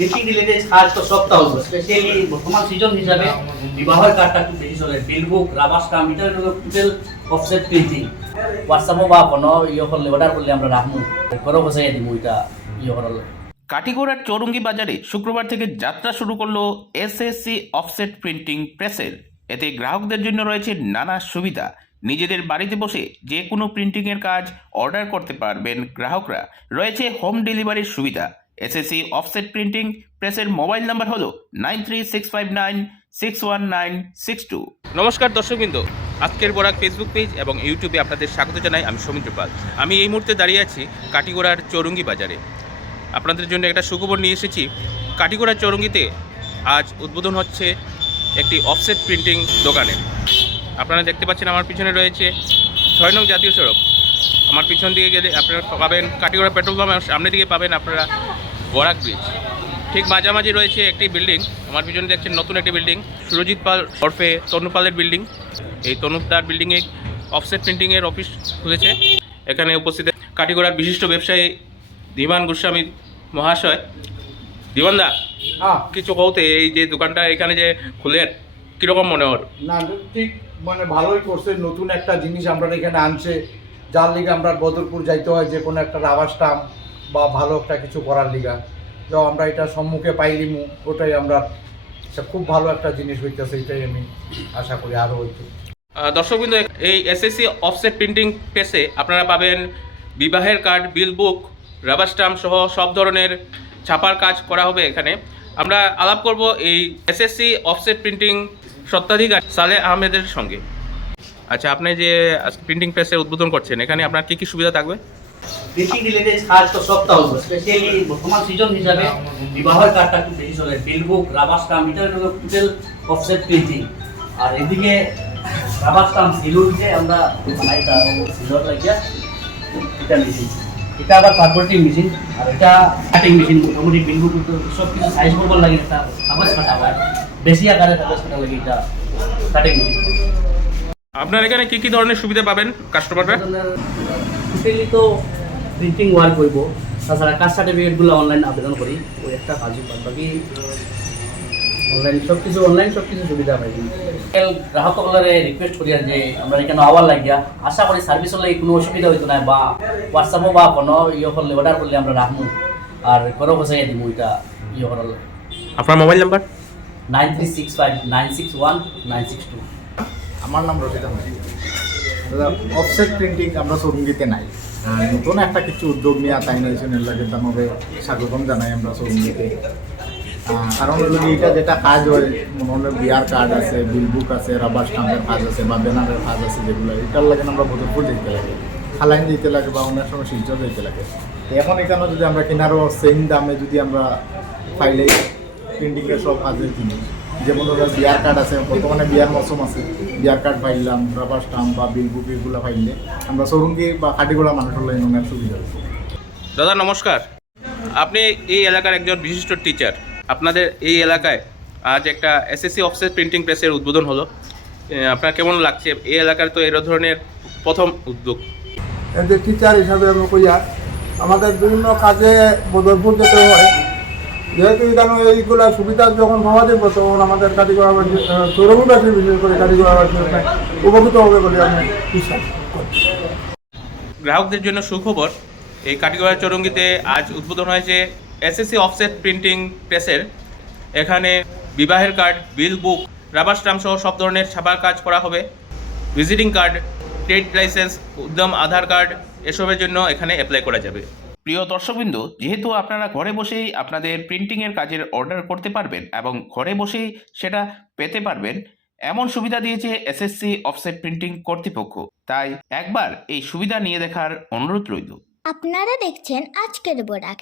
বেশি রিলেটেড কাজ তো সপ্তাহ হলো, স্পেশালি বর্তমান সিজন হিসাবে বিবাহের কার্ডটা একটু বেশি চলে, বিলবুক, রাবার স্টাম্প, এটা হলো টোটাল অফসেট প্রিন্টিং। হোয়াটসঅ্যাপও বা কোনো করলে অর্ডার করলে আমরা রাখবো, ঘরেও বসাই দিব এটা করলে। কাটিগড়ার চৌরঙ্গি বাজারে শুক্রবার থেকে যাত্রা শুরু করলো এসএসসি অফসেট প্রিন্টিং প্রেসের। এতে গ্রাহকদের জন্য রয়েছে নানা সুবিধা। নিজেদের বাড়িতে বসে যে কোনো প্রিন্টিংয়ের কাজ অর্ডার করতে পারবেন গ্রাহকরা। রয়েছে হোম ডেলিভারির সুবিধা। এসএসসি অফসেট প্রিন্টিং প্রেসের মোবাইল নাম্বার হলো 9365961962। নমস্কার দর্শকবৃন্দ, আজকের বরাক ফেসবুক পেজ এবং ইউটিউবে আপনাদের স্বাগত জানাই। আমি সৌমিত্র পাল। আমি এই মুহূর্তে দাঁড়িয়ে আছি কাটিগড়ার চৌরঙ্গি বাজারে। আপনাদের জন্য একটা সুখবর নিয়ে এসেছি। কাটিগড়ার চৌরঙ্গিতে আজ উদ্বোধন হচ্ছে একটি অফসেট প্রিন্টিং দোকানে। আপনারা দেখতে পাচ্ছেন আমার পিছনে রয়েছে 6 নং জাতীয় সড়ক। আমার পিছন দিকে গেলে আপনারা পাবেন কাটিগড়া পেট্রোল পাম্প, সামনের দিকে পাবেন আপনারা বরাক ব্রিজ। ঠিক মাঝামাঝি রয়েছে একটি বিল্ডিং। আমার পিছনে দেখছেন নতুন একটি বিল্ডিং, সুরজিৎ পাল ওরফে তনু পালের বিল্ডিং। এই তনুদার বিল্ডিংয়ে অফসেট প্রিন্টিংয়ের অফিস খুলেছে। এখানে উপস্থিত কাটিগড়ার বিশিষ্ট ব্যবসায়ী ধীমান গোস্বামী মহাশয়। ধীমানদা, কিছু কৌতে এই যে দোকানটা এখানে যে খুলেন কীরকম মনে হল? না, ঠিক মানে ভালোই করছে, নতুন একটা জিনিস আমরা এখানে আনছে, যার লিগে আমরা বদরপুর যাইতে হয় যে কোনো একটা রাবার স্টাম্প বা ভালো একটা কিছু করার লিগা, তো আমরা এটা সম্মুখে পাইলিমু, ওটাই আমরা খুব ভালো একটা জিনিস হইতেছে, এটাই আমি আশা করি আরও হইতে। দর্শকবৃন্দ, এই এসএসসি অফসেট প্রিন্টিং প্রেসে আপনারা পাবেন বিবাহের কার্ড, বিল বুক, রাবার স্টাম্প সহ সব ধরনের ছাপার কাজ করা হবে এখানে। আমরা আলাপ করব এই এসএসসি অফসেট প্রিন্টিং স্বত্বাধিকারী সালেহ আহমেদের সঙ্গে। আচ্ছা, আপনি যে প্রিন্টিং প্রেসের উদ্বোধন করছেন, এখানে আপনার কী কী সুবিধা থাকবে? বেশি রিলেটেড কাজ তো সপ্তাহ হলো, স্পেশালি বর্তমান সিজন হিসাবে বিবাহের কার্ডটা একটু বেশি চলে, বিলবুক, রাবার স্টাম্প, এটা হলো টোটাল অফসেট প্রিন্টিং। আর এদিকে রাবার স্টাম্প সিলুর যে আমরা বানাই, তার সিলর লাগিয়ে এটা মেশিন, এটা আবার পারপোর্টিং মেশিন, আর এটা কাটিং মেশিন। মোটামুটি বিলবুক সব কিছু সাইজ করবার লাগে, এটা কাগজ কাটা হয়, বেশি আকারে কাগজ কাটা লাগে, এটা কাটিং মেশিন। আপনার এখানে কী কী ধরনের সুবিধা পাবেন কাস্টমাররা? টোটালি তো প্রিন্টিং ওয়ার্ক করবো, তাছাড়া কাস্ট সার্টিফিকেটগুলো অনলাইন আবেদন করি, ওই একটা কাজই, বাকি অনলাইন সব কিছু সুবিধা পাই। গ্রাহকসকলে রিকোয়েস্ট করি যে আমরা এখানে আওয়ার লাগিয়া, আশা করি সার্ভিস হলে কোনো অসুবিধা হইতো না, বা হোয়াটসঅ্যাপও বা কোনো করলে অর্ডার করলে আমরা রাখবো, আর ঘরেও বসাই দিব এটা করলে। আপনার মোবাইল নাম্বার? 9365961962। আমার নাম রশিদা হোসেন। দাদা, অফসেট প্রিন্টিং আমরা চৌরঙ্গিতে নাই, নতুন একটা কিছু উদ্যোগ নিয়ে তাই নাইশনের লাগে তার স্বাগতম জানাই আমরা চৌরঙ্গিতে। কারণ হলো এটা যেটা কাজ হয়, মনে হলো বিয়ার কার্ড আছে, বিল বুক আছে, রাবার স্টাম্পের কাজ আছে বা ব্যানারের কাজ আছে, যেগুলো এটার লাগে আমরা বদরপুর যেতে লাগে, খালাইন যেতে লাগে বা অনেক সময় শিলচর যেতে লাগে। তো এখন এখানে যদি আমরা কেনারও সেম দামে যদি আমরা পাইলে প্রিন্টিংয়ের সব কাজের জিনিস, যেমন ধরো বিয়ার কার্ড আছে, বর্তমানে বিয়ার মৌসুম আছে, বিয়ার কার্ড পাইলাম, রাবার স্টাম্প বা বিল বুক এগুলো পাইলে আমরা চৌরঙ্গি বা কাটিগড়া মানুষের লাগে অনেক সুবিধা হবে। দাদা নমস্কার, আপনি এই এলাকার একজন বিশিষ্ট টিচার। আপনাদের এই এলাকায় আজ একটা এসএসসি অফসেট প্রিন্টিং প্রেসের উদ্বোধন হলো। আপনার কেমন লাগছে? এই এলাকার তো এর ধরনের প্রথম উদ্যোগ। যে টিচার হিসাবে আমি কইয়া আমাদের বিভিন্ন কাজে বদরপুর যেতে হয়, যেহেতু এখানে এইগুলা সুবিধা যখন পাওয়া যাবে তখন আমাদের কারিগরবাসী, চৌরঙ্গিবাসী বিশেষ করে কারিগরবাসী উপকৃত হবে বলে আমি বিশ্বাস করি। গ্রাহকদের জন্য সুখবর, এই কাটিগড়া চৌরঙ্গিতে আজ উদ্বোধন হয়েছে এসএসসি অফসেট প্রিন্টিং প্রেসের। এখানে বিবাহের কার্ড, বিল বুক, রাবার স্টাম্প সহ সব ধরনের ছাপার কাজ করা হবে। ভিজিটিং কার্ড, ট্রেড লাইসেন্স, উদ্যম আধার কার্ড এসবের জন্য এখানে অ্যাপ্লাই করা যাবে। প্রিয় দর্শকবৃন্দ, যেহেতু আপনারা ঘরে বসেই আপনাদের প্রিন্টিংয়ের কাজের অর্ডার করতে পারবেন এবং ঘরে বসেই সেটা পেতে পারবেন, এমন সুবিধা দিয়েছে এসএসসি অফসেট প্রিন্টিং কর্তৃপক্ষ। তাই একবার এই সুবিধা নিয়ে দেখার অনুরোধ রইল। আপনারা দেখছেন আজকের বরাক।